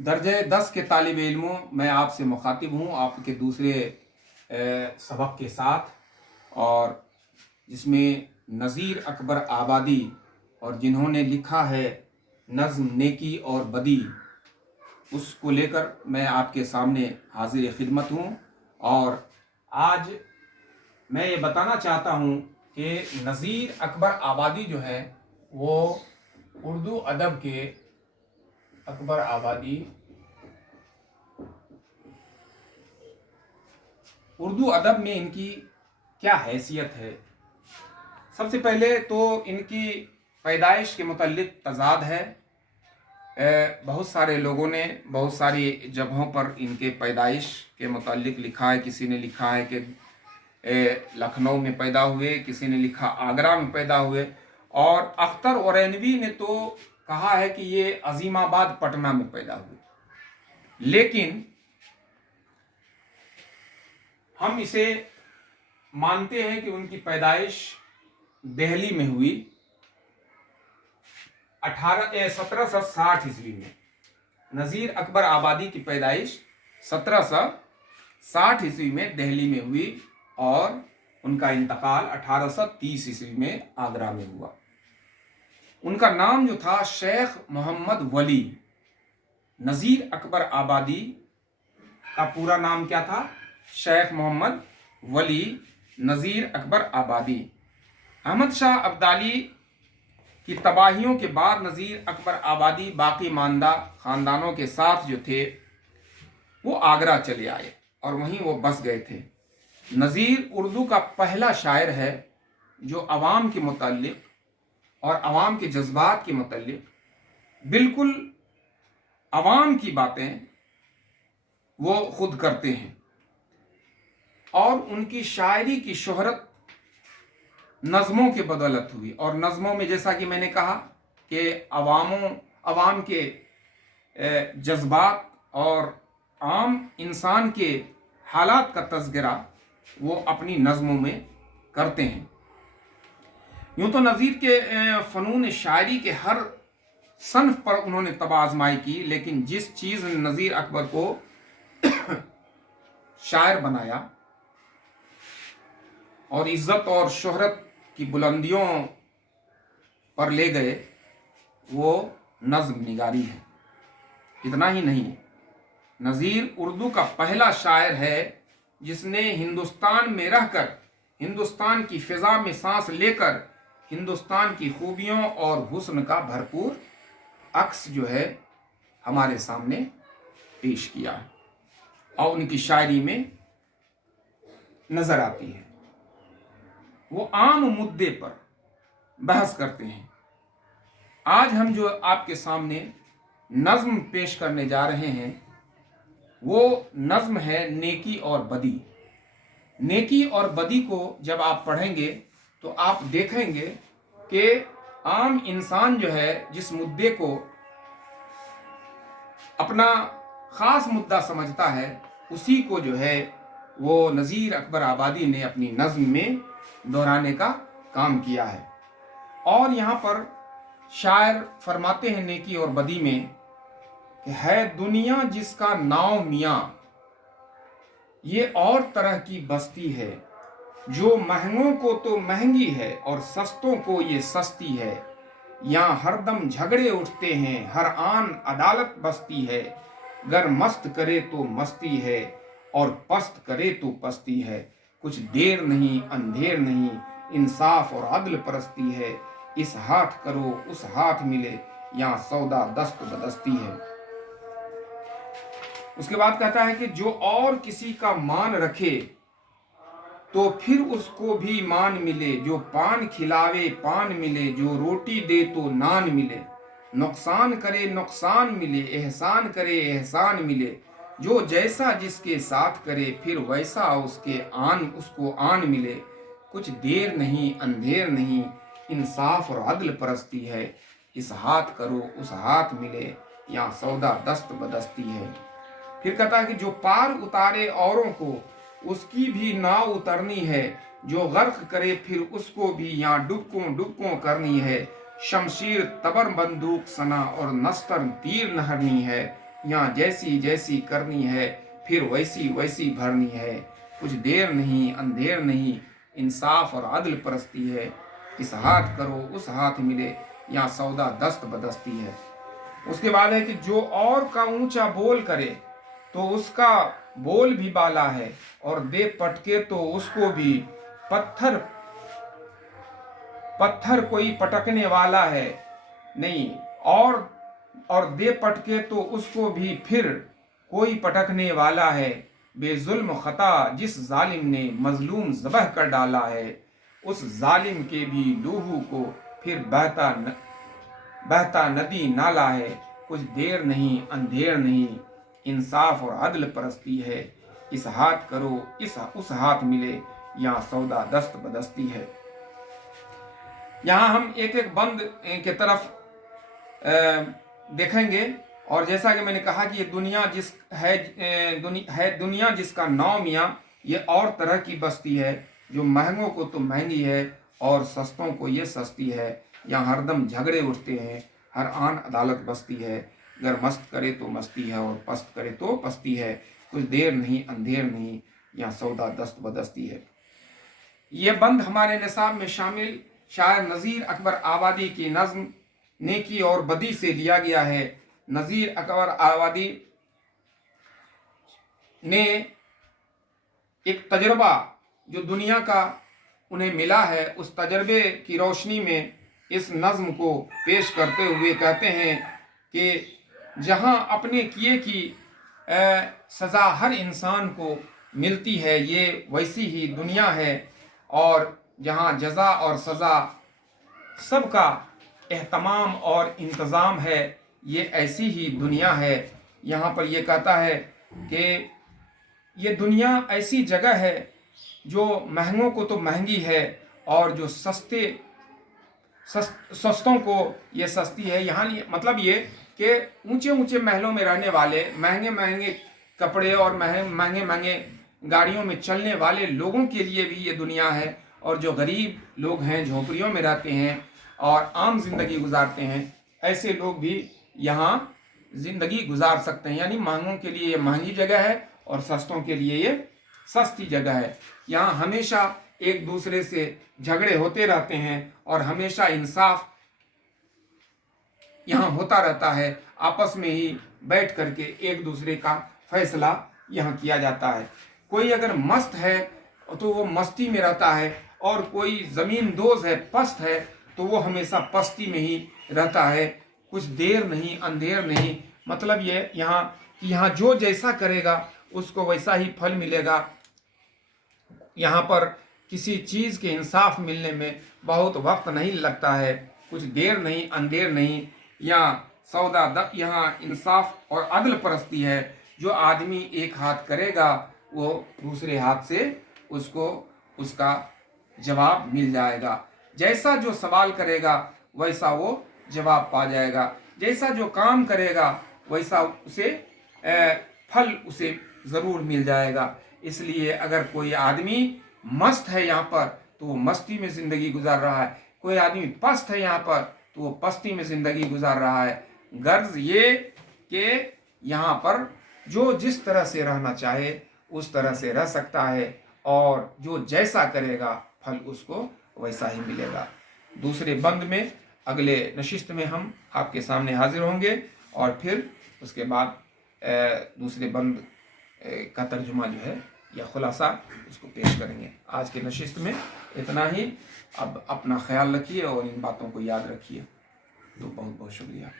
दर्जे 10 के तालिब इल्मों, मैं आपसे मुखातिब हूँ आपके दूसरे सबक के साथ, और जिसमें नज़ीर अकबर आबादी और जिन्होंने लिखा है नज़्म नेकी और बदी, उसको लेकर मैं आपके सामने हाजिर खिदमत हूँ। और आज मैं ये बताना चाहता हूँ कि नज़ीर अकबर आबादी जो है वो उर्दू अदब के अकबर आबादी उर्दू अदब में इनकी क्या हैसियत है। सबसे पहले तो इनकी पैदाइश के मुतल्लिक तज़ाद है। बहुत सारे लोगों ने बहुत सारी जगहों पर इनके पैदाइश के मुतल्लिक लिखा है। किसी ने लिखा है कि लखनऊ में पैदा हुए, किसी ने लिखा आगरा में पैदा हुए, और अख्तर औरैनवी ने तो कहा है कि ये अजीमाबाद पटना में पैदा हुए। लेकिन हम इसे मानते हैं कि उनकी पैदाइश दिल्ली में हुई 1760 ईस्वी में। नज़ीर अकबर आबादी की पैदाइश 1760 ईस्वी में दिल्ली में हुई और उनका इंतकाल 1830 ईस्वी में आगरा में हुआ। उनका नाम जो था शेख मोहम्मद वली। नज़ीर अकबर आबादी का पूरा नाम क्या था? शेख मोहम्मद वली नज़ीर अकबर आबादी। अहमद शाह अब्दाली की तबाहियों के बाद नज़ीर अकबर आबादी बाकी मानदा ख़ानदानों के साथ जो थे वो आगरा चले आए और वहीं वो बस गए थे। नज़ीर उर्दू का पहला शायर है जो अवाम के मुताल्लिक़ और अवाम के जज्बात के मुताल्लिक़ बिल्कुल अवाम की बातें वो खुद करते हैं। और उनकी शायरी की शोहरत नज़मों के बदौलत हुई। और नज़मों में जैसा कि मैंने कहा कि अवाम के जज्बात और आम इंसान के हालात का तज़किरा वो अपनी नज़मों में करते हैं। यूँ तो नज़ीर के फ़नून शायरी के हर सन्फ़ पर उन्होंने तबाज़माई की, लेकिन जिस चीज़ ने नज़ीर अकबर को शायर बनाया और इज़्ज़त और शोहरत की बुलंदियों पर ले गए, वो नज़्म निगारी है। इतना ही नहीं, नज़ीर उर्दू का पहला शायर है जिसने हिंदुस्तान में रहकर, हिंदुस्तान की फ़िज़ा में सांस लेकर हिंदुस्तान की खूबियों और हुस्न का भरपूर अक्स जो है हमारे सामने पेश किया है और उनकी शायरी में नज़र आती है। वो आम मुद्दे पर बहस करते हैं। आज हम जो आपके सामने नज़्म पेश करने जा रहे हैं वो नज़्म है नेकी और बदी। नेकी और बदी को जब आप पढ़ेंगे तो आप देखेंगे कि आम इंसान जो है जिस मुद्दे को अपना ख़ास मुद्दा समझता है उसी को जो है वो नज़ीर अकबर आबादी ने अपनी नज़्म में दोहराने का काम किया है। और यहाँ पर शायर फरमाते हैं नेकी और बदी में कि है दुनिया जिसका नाव मियाँ, ये और तरह की बस्ती है, जो महंगों को तो महंगी है और सस्तों को ये सस्ती है। यहाँ हरदम झगड़े उठते हैं, हर आन अदालत बसती है। गर मस्त करे तो मस्ती है और पस्त करे तो पस्ती है। कुछ देर नहीं अंधेर नहीं, इंसाफ और अदल परस्ती है। इस हाथ करो उस हाथ मिले, यहाँ सौदा दस्त बदस्ती है। उसके बाद कहता है कि जो और किसी का मान रखे तो फिर उसको भी मान मिले, जो पान खिलावे पान मिले, जो रोटी दे तो नान मिले। नुकसान करे नुकसान मिले, एहसान करे एहसान मिले। जो जैसा जिसके साथ करे फिर वैसा उसको आन मिले। कुछ देर नहीं अंधेर नहीं, इंसाफ और अदल परस्ती है। इस हाथ करो उस हाथ मिले, यहाँ सौदा दस्त बदस्ती है। फिर कहता है कि जो पार उतारे औरों को उसकी भी नाव उतरनी है। जो गर्क करे फिर उसको भी यहाँ डुबकों डुबकों करनी है। शमशीर तबर बंदूक सना और नस्तर तीर नहरनी है। यहाँ जैसी जैसी करनी है फिर वैसी वैसी भरनी है। कुछ देर नहीं अंधेर नहीं, इंसाफ और अदल परस्ती है। इस हाथ करो उस हाथ मिले, यहाँ सौदा दस्त बदस्ती है। उसके बाद है कि जो और का ऊंचा बोल करे तो उसका बोल भी बाला है, और दे पटके तो उसको भी पत्थर पत्थर कोई पटकने वाला है नहीं, और दे पटके तो उसको भी फिर कोई पटकने वाला है। बेजुल्म खता जिस जालिम ने मजलूम ज़बह कर डाला है, उस जालिम के भी लूहू को फिर बहता नदी नाला है। कुछ देर नहीं अंधेर नहीं, इंसाफ और अदल परस्ती है। इस हाथ करो उस हाथ मिले, यहाँ सौदा दस्त बदस्ती है। यहाँ हम एक एक बंद के तरफ देखेंगे। और जैसा कि मैंने कहा कि ये दुनिया दुनिया जिसका नाम मियाँ, ये और तरह की बस्ती है। जो महंगों को तो महंगी है और सस्तों को ये सस्ती है। यहाँ हरदम झगड़े उठते हैं, हर आन अदालत बसती है। अगर मस्त करे तो मस्ती है और पस्त करे तो पस्ती है। कुछ देर नहीं अंधेर नहीं, यहाँ सौदा दस्त बदस्ती है। ये बंद हमारे निसाब में शामिल शायर नज़ीर अकबर आबादी की नज़्म नेकी और बदी से लिया गया है। नज़ीर अकबर आबादी ने एक तजर्बा जो दुनिया का उन्हें मिला है, उस तजर्बे की रोशनी में इस नज़्म को पेश करते हुए कहते हैं कि जहाँ अपने किए की सज़ा हर इंसान को मिलती है, ये वैसी ही दुनिया है। और जहाँ जज़ा और सज़ा सबका एहतमाम और इंतज़ाम है, ये ऐसी ही दुनिया है। यहाँ पर ये कहता है कि ये दुनिया ऐसी जगह है जो महंगों को तो महंगी है और जो सस्तों को ये सस्ती है। यहाँ मतलब ये कि ऊंचे ऊंचे महलों में रहने वाले, महंगे महंगे कपड़े और महंगे महंगे गाड़ियों में चलने वाले लोगों के लिए भी ये दुनिया है। और जो गरीब लोग हैं, झोंपड़ियों में रहते हैं और आम जिंदगी गुजारते हैं, ऐसे लोग भी यहाँ जिंदगी गुजार सकते हैं। यानी महंगों के लिए ये महंगी जगह है और सस्तों के लिए ये सस्ती जगह है। यहाँ हमेशा एक दूसरे से झगड़े होते रहते हैं और हमेशा इंसाफ यहाँ होता रहता है। आपस में ही बैठ करके एक दूसरे का फैसला यहाँ किया जाता है। कोई अगर मस्त है तो वो मस्ती में रहता है, और कोई ज़मीन दोज है, पस्त है, तो वो हमेशा पस्ती में ही रहता है। कुछ देर नहीं अंधेर नहीं, मतलब ये यहाँ जो जैसा करेगा उसको वैसा ही फल मिलेगा। यहाँ पर किसी चीज़ के इंसाफ मिलने में बहुत वक्त नहीं लगता है। कुछ देर नहीं अंधेर नहीं, यहाँ इंसाफ और अदल परस्ती है। जो आदमी एक हाथ करेगा वो दूसरे हाथ से उसको उसका जवाब मिल जाएगा। जैसा जो सवाल करेगा वैसा वो जवाब पा जाएगा। जैसा जो काम करेगा वैसा उसे फल उसे ज़रूर मिल जाएगा। इसलिए अगर कोई आदमी मस्त है यहाँ पर तो वो मस्ती में ज़िंदगी गुजार रहा है, कोई आदमी पस्त है यहाँ पर तो वो पस्ती में ज़िंदगी गुजार रहा है। गर्ज ये कि यहाँ पर जो जिस तरह से रहना चाहे उस तरह से रह सकता है, और जो जैसा करेगा फल उसको वैसा ही मिलेगा। दूसरे बंद में अगले नशिस्त में हम आपके सामने हाजिर होंगे और फिर उसके बाद दूसरे बंद का तर्जुमा जो है या खुलासा उसको पेश करेंगे। आज के नशिस्त में इतना ही। अब अपना ख्याल रखिए और इन बातों को याद रखिए। तो बहुत बहुत शुक्रिया।